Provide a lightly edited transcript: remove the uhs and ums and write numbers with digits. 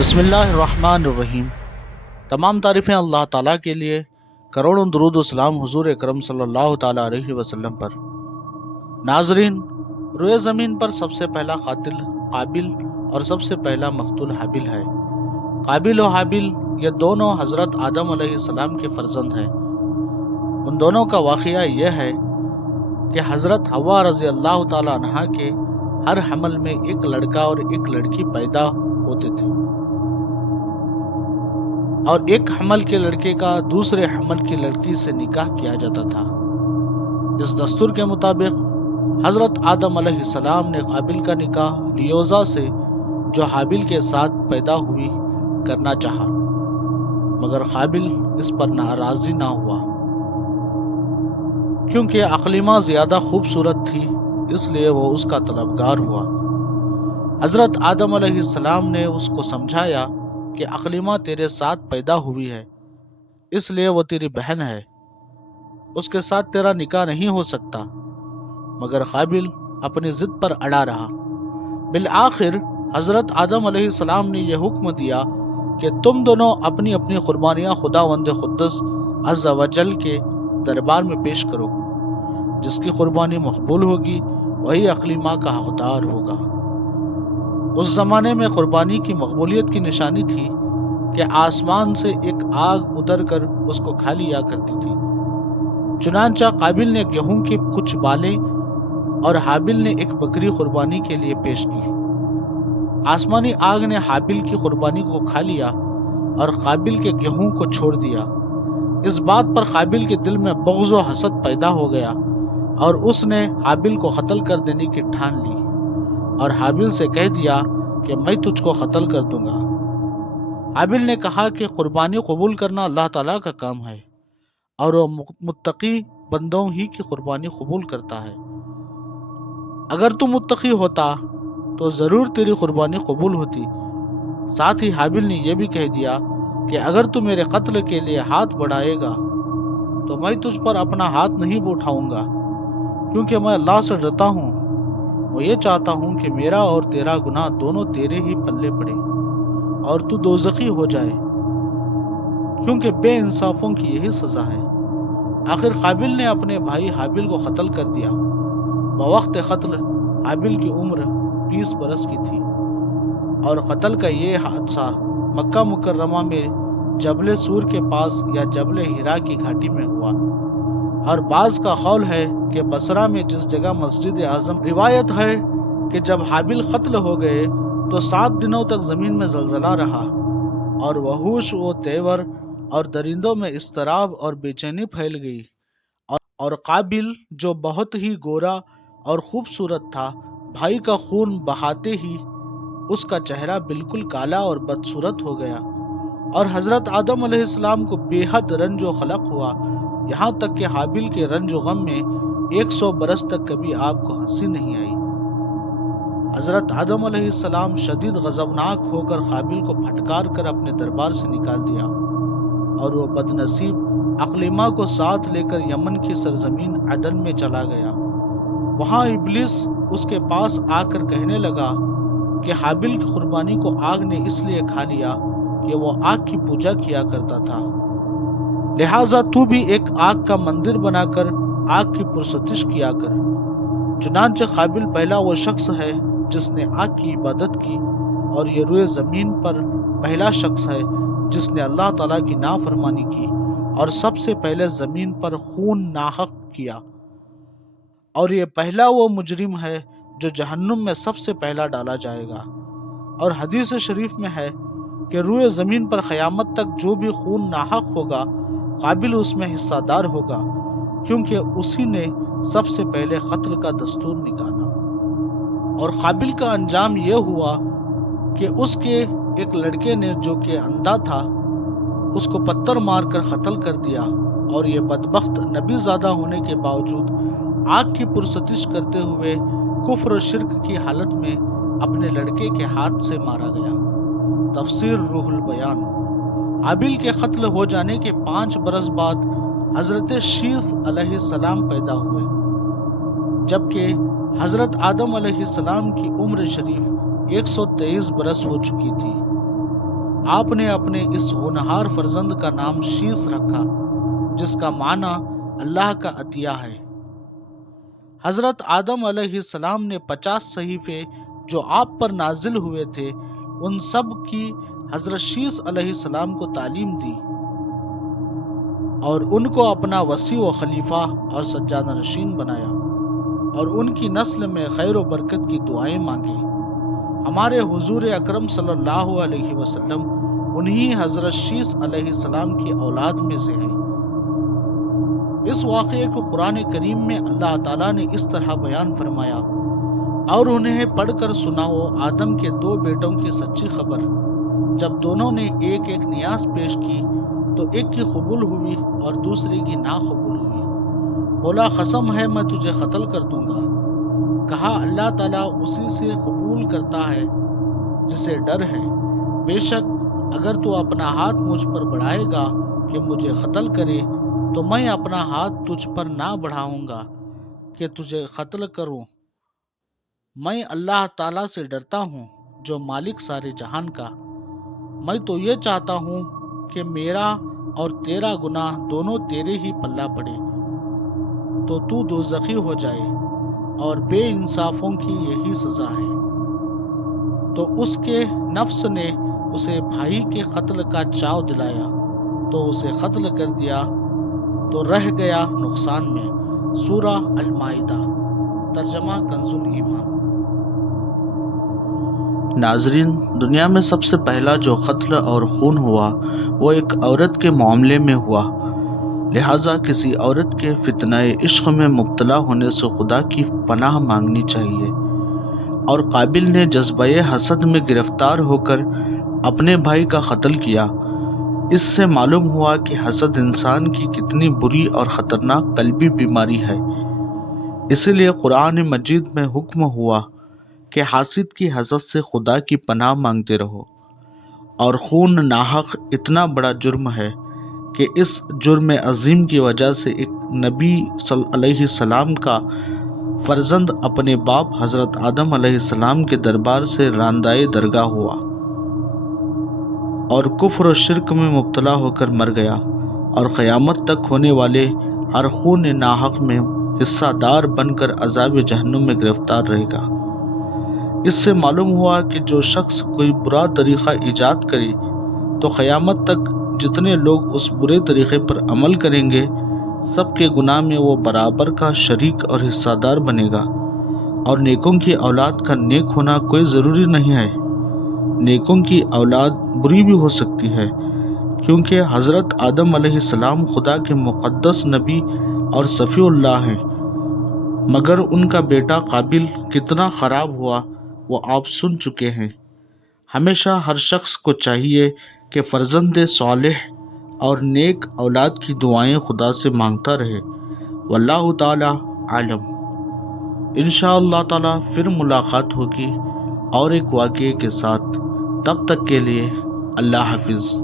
بسم اللہ الرحمن الرحیم۔ تمام تعریفیں اللہ تعالیٰ کے لیے، کروڑوں درود و سلام حضور اکرم صلی اللہ تعالیٰ علیہ وسلم پر۔ ناظرین، روئے زمین پر سب سے پہلا قاتل قابل اور سب سے پہلا مقتول حابل ہے۔ قابل و حابل یہ دونوں حضرت آدم علیہ السلام کے فرزند ہیں۔ ان دونوں کا واقعہ یہ ہے کہ حضرت حوا رضی اللہ تعالیٰ عنہا کے ہر حمل میں ایک لڑکا اور ایک لڑکی پیدا ہوتے تھے، اور ایک حمل کے لڑکے کا دوسرے حمل کی لڑکی سے نکاح کیا جاتا تھا۔ اس دستور کے مطابق حضرت آدم علیہ السلام نے قابل کا نکاح لیوزا سے، جو حابل کے ساتھ پیدا ہوئی، کرنا چاہا، مگر قابل اس پر ناراضی نہ ہوا، کیونکہ اقلیمہ زیادہ خوبصورت تھی، اس لیے وہ اس کا طلبگار ہوا۔ حضرت آدم علیہ السلام نے اس کو سمجھایا کہ اقلیمہ تیرے ساتھ پیدا ہوئی ہے، اس لیے وہ تیری بہن ہے، اس کے ساتھ تیرا نکاح نہیں ہو سکتا، مگر قابل اپنی ضد پر اڑا رہا۔ بالآخر حضرت آدم علیہ السلام نے یہ حکم دیا کہ تم دونوں اپنی اپنی قربانیاں خداوند قدس عز و جل کے دربار میں پیش کرو، جس کی قربانی مقبول ہوگی وہی اقلیمہ کا حقدار ہوگا۔ اس زمانے میں قربانی کی مقبولیت کی نشانی تھی کہ آسمان سے ایک آگ اتر کر اس کو کھا لیا کرتی تھی۔ چنانچہ قابل نے گیہوں کے کچھ بالیں اور حابل نے ایک بکری قربانی کے لیے پیش کی۔ آسمانی آگ نے حابل کی قربانی کو کھا لیا اور قابل کے گیہوں کو چھوڑ دیا۔ اس بات پر قابل کے دل میں بغض و حسد پیدا ہو گیا اور اس نے حابل کو قتل کر دینے کی ٹھان لی، اور حابل سے کہہ دیا کہ میں تجھ کو قتل کر دوں گا۔ حابل نے کہا کہ قربانی قبول کرنا اللہ تعالیٰ کا کام ہے، اور وہ متقی بندوں ہی کی قربانی قبول کرتا ہے۔ اگر تو متقی ہوتا تو ضرور تیری قربانی قبول ہوتی۔ ساتھ ہی حابل نے یہ بھی کہہ دیا کہ اگر تو میرے قتل کے لیے ہاتھ بڑھائے گا تو میں تجھ پر اپنا ہاتھ نہیں اٹھاؤں گا، کیونکہ میں اللہ سے ڈرتا ہوں۔ میں یہ چاہتا ہوں کہ میرا اور تیرا گناہ دونوں تیرے ہی پلے پڑے اور تو دوزخی ہو جائے، کیونکہ بے انصافوں کی یہی سزا ہے۔ آخر قابل نے اپنے بھائی حابل کو قتل کر دیا۔ بوقت قتل حابل کی عمر 20 برس کی تھی، اور قتل کا یہ حادثہ مکہ مکرمہ میں جبل سور کے پاس یا جبل ہیرا کی گھاٹی میں ہوا، اور بعض کا قول ہے کہ بصرہ میں جس جگہ مسجد اعظم، روایت ہے کہ جب حابل قتل ہو گئے تو 7 دنوں تک زمین میں زلزلہ رہا، اور وحوش و تیور اور درندوں میں اضطراب اور بے چینی پھیل گئی، اور قابل جو بہت ہی گورا اور خوبصورت تھا، بھائی کا خون بہاتے ہی اس کا چہرہ بالکل کالا اور بدصورت ہو گیا، اور حضرت آدم علیہ السلام کو بے حد رنج و خلق ہوا، یہاں تک کہ حابل کے رنج و غم میں 100 برس تک کبھی آپ کو ہنسی نہیں آئی۔ حضرت آدم علیہ السلام شدید غضبناک ہو کر قابل کو پھٹکار کر اپنے دربار سے نکال دیا، اور وہ بد نصیب اقلیمہ کو ساتھ لے کر یمن کی سرزمین عدن میں چلا گیا۔ وہاں ابلیس اس کے پاس آ کر کہنے لگا کہ حابل کی قربانی کو آگ نے اس لیے کھا لیا کہ وہ آگ کی پوجا کیا کرتا تھا، لہٰذا تو بھی ایک آگ کا مندر بنا کر آگ کی پرستش کیا کر۔ چنانچہ قابل پہلا وہ شخص ہے جس نے آگ کی عبادت کی، اور یہ روئے زمین پر پہلا شخص ہے جس نے اللہ تعالیٰ کی نافرمانی کی، اور سب سے پہلے زمین پر خون ناحق کیا، اور یہ پہلا وہ مجرم ہے جو جہنم میں سب سے پہلا ڈالا جائے گا۔ اور حدیث شریف میں ہے کہ روئے زمین پر قیامت تک جو بھی خون ناحق ہوگا، قابل اس میں حصہ دار ہوگا، کیونکہ اسی نے سب سے پہلے قتل کا دستور نکالا۔ اور قابل کا انجام یہ ہوا کہ اس کے ایک لڑکے نے، جو کہ اندھا تھا، اس کو پتھر مار کر قتل کر دیا، اور یہ بدبخت نبی زادہ ہونے کے باوجود آگ کی پرستش کرتے ہوئے کفر و شرک کی حالت میں اپنے لڑکے کے ہاتھ سے مارا گیا۔ تفسیر روح البیان۔ حابل کے قتل ہو جانے کے 5 برس بعد حضرت شیث علیہ السلام پیدا ہوئے، جبکہ حضرت آدم علیہ السلام کی عمر شریف 123 برس ہو چکی تھی۔ آپ نے اپنے اس ہونہار فرزند کا نام شیس رکھا، جس کا معنی اللہ کا عطیہ ہے۔ حضرت آدم علیہ السلام نے 50 صحیفے جو آپ پر نازل ہوئے تھے، ان سب کی حضرت شیس علیہ السلام کو تعلیم دی اور ان کو اپنا وصی و خلیفہ اور سجادہ نشین بنایا اور ان کی نسل میں خیر و برکت کی دعائیں مانگی۔ ہمارے حضور اکرم صلی اللہ علیہ وسلم انہی حضرت شیس علیہ السلام کی اولاد میں سے ہیں۔ اس واقعے کو قرآن کریم میں اللہ تعالیٰ نے اس طرح بیان فرمایا، اور انہیں پڑھ کر سناؤ آدم کے 2 بیٹوں کی سچی خبر، جب دونوں نے ایک ایک نیاز پیش کی تو ایک کی قبول ہوئی اور دوسرے کی نا قبول ہوئی۔ بولا قسم ہے میں تجھے قتل کر دوں گا۔ کہا اللہ تعالیٰ اسی سے قبول کرتا ہے جسے ڈر ہے، بے شک اگر تو اپنا ہاتھ مجھ پر بڑھائے گا کہ مجھے قتل کرے تو میں اپنا ہاتھ تجھ پر نہ بڑھاؤں گا کہ تجھے قتل کروں۔ میں اللہ تعالیٰ سے ڈرتا ہوں جو مالک سارے جہان کا۔ میں تو یہ چاہتا ہوں کہ میرا اور تیرا گناہ دونوں تیرے ہی پلہ پڑے تو تو دوزخی ہو جائے، اور بے انصافوں کی یہی سزا ہے۔ تو اس کے نفس نے اسے بھائی کے قتل کا چاو دلایا تو اسے قتل کر دیا تو رہ گیا نقصان میں۔ سورہ المائدہ، ترجمہ کنز الایمان۔ ناظرین، دنیا میں سب سے پہلا جو قتل اور خون ہوا وہ ایک عورت کے معاملے میں ہوا، لہٰذا کسی عورت کے فتنہ عشق میں مبتلا ہونے سے خدا کی پناہ مانگنی چاہیے۔ اور قابل نے جذبہ حسد میں گرفتار ہو کر اپنے بھائی کا قتل کیا۔ اس سے معلوم ہوا کہ حسد انسان کی کتنی بری اور خطرناک قلبی بیماری ہے۔ اسی لیے قرآن مجید میں حکم ہوا کہ حاسد کی حسد سے خدا کی پناہ مانگتے رہو۔ اور خون ناحق اتنا بڑا جرم ہے کہ اس جرم عظیم کی وجہ سے ایک نبی صلی علیہ السلام کا فرزند اپنے باپ حضرت آدم علیہ السلام کے دربار سے راندائے درگاہ ہوا اور کفر و شرک میں مبتلا ہو کر مر گیا، اور قیامت تک ہونے والے ہر خون ناحق میں حصہ دار بن کر عذاب جہنم میں گرفتار رہے گا۔ اس سے معلوم ہوا کہ جو شخص کوئی برا طریقہ ایجاد کرے تو قیامت تک جتنے لوگ اس برے طریقے پر عمل کریں گے سب کے گناہ میں وہ برابر کا شریک اور حصہ دار بنے گا۔ اور نیکوں کی اولاد کا نیک ہونا کوئی ضروری نہیں ہے، نیکوں کی اولاد بری بھی ہو سکتی ہے، کیونکہ حضرت آدم علیہ السلام خدا کے مقدس نبی اور صفی اللہ ہیں، مگر ان کا بیٹا قابل کتنا خراب ہوا وہ آپ سن چکے ہیں۔ ہمیشہ ہر شخص کو چاہیے کہ فرزند صالح اور نیک اولاد کی دعائیں خدا سے مانگتا رہے۔ واللہ تعالی عالم۔ انشاءاللہ تعالی پھر ملاقات ہوگی اور ایک واقعے کے ساتھ۔ تب تک کے لیے اللہ حافظ۔